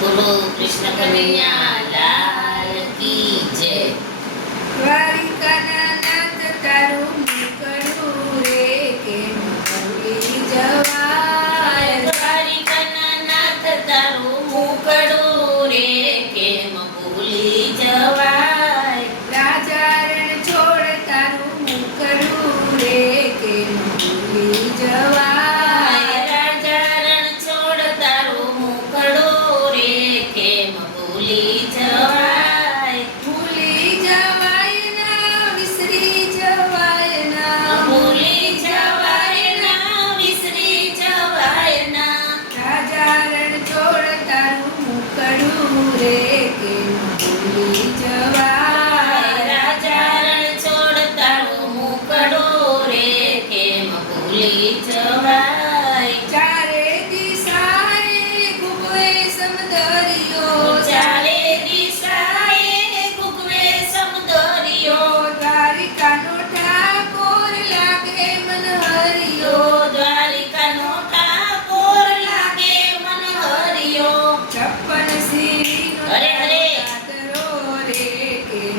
બોલો કૃષ્ણ કનૈયા લાલ કી જય। દ્વારિકાના નાથ તારું મુકડું રે કેમ ભૂલી જવાય। દ્વારિકાના નાથ તારું મુકડું રે કેમ ભૂલી જવાય। રાજા રણ છોડ તારું મુકડું રે કેમ ભૂલી જવાય। રાજા રણ છોડ તારું મુકડું રે કેમ ભૂલી જવાય। ભૂલી જવાય ના વિસરી જવાય ના ભૂલી જવાય ના વિસરી જવાય ના। રાજા રણ છોડ તારું મુકડું રે કેમ ભૂલી જવાય। રાજા રણ છોડ તારું મુકડું રે કેમ ભૂલી જવાય। ચારે દિશાએ ગુગવે સમદરિયો ચારે દિશાએ ગુગવે સમદરિયો। દ્વારિકાનો ઠાકોર લાગે મનહરિયો। દ્વારિકાનો ઠાકોર લાગે મનહરિયો। છપ્પન સીડીનો હરે હરે। દાદરો રે કેમ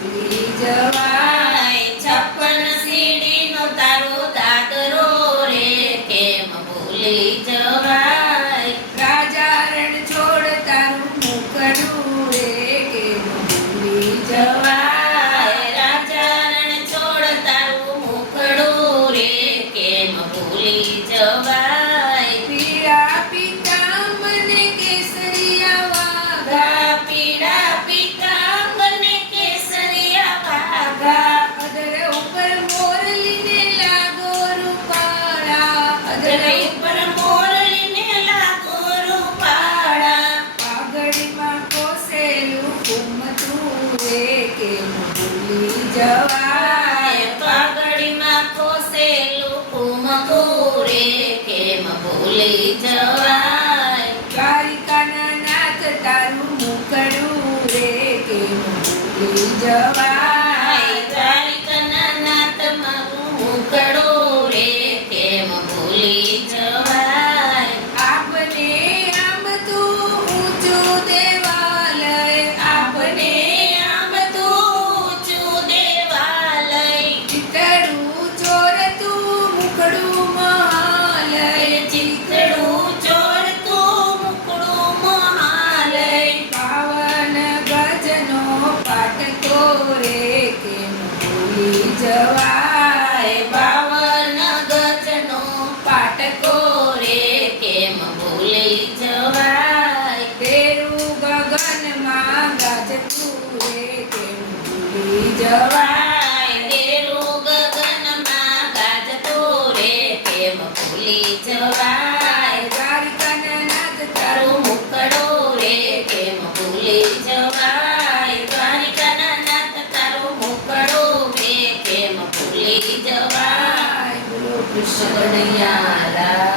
ભૂલી જવાય। છપ્પન સીડીનો તારો દાદરો રે કેમ ભૂલી જવાય। રાજા રણ છોડ તારું મુકડું રે કેમ ભૂલી જવાય। રાજા રણ છોડ તારું મુકડું રે કેમ ભૂલી જવાય। પીળા પીતાંબરને કેસરિયા વાઘા પીળા પીતાંબરને કેસરિયા વાઘા। અધર ઉપર મોરલીને લાગો રૂપાળા અધર ઉપર મોરલીને લાગો રૂપાળા। પાઘડીમાં કોસેલું કુમતું રે કેમ ભૂલી જવાય। પાઘડીમાં કોસેલું કુમકું રે કેમ ભૂલી જવાય। દ્વારિકાના નાથ તારું મુકડું રે કેમ ભૂલી જવાય। દ્વારિકાના નાથ મારું મુકડું રે કેમ ભૂલી જવાય। આપને આમ તું ઊંચું દેવાલય આપને આમ તું ઊંચું દેવાલય। ચિતરું ચોર તું મુખડું મહાલય ચિતડું ચોરતું મુકડું મહાલય। પાવન ગજનો પાટકો રે કેમ ભૂલી જવાય। બાવન ગજનો પાટકો રે કેમ ભૂલી જવાય। તેરું ગગનમાં ગાજતું રે કેમ ભૂલી જવાય। તેરું ગગનમાં ગાજતું રે કેમ ભૂલી જવાય। દ્વારિકાના નાથ તારું મુકડું રે કેમ ભૂલી જવાય। દ્વારિકાના નાથ તારું મુકડું રે કેમ ભૂલી જવાય। બોલો કૃષ્ણ કનૈયા લાલ